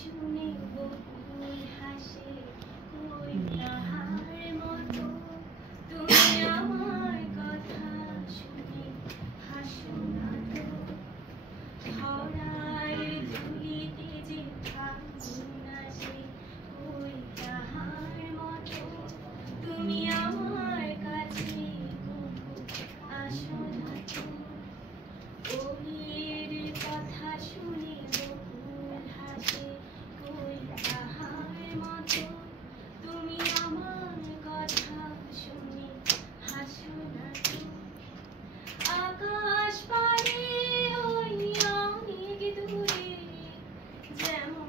শুনে বকুল হাসে, ওই তাহার মতো তুমি আমার কথা শুনে হাসো না তো। ধরার ধুলিতে যে ফাগুন আসে, ওই তাহার মতো তুমি আমার কাছে কবু আসো না তো। ওহির কথা শুনে বকুল হাসে, ওই তাহার মতো তুমি আমার কথা শুনে হাসো না তো। আকাশ পারে ওই অনেক দূরে, যেমন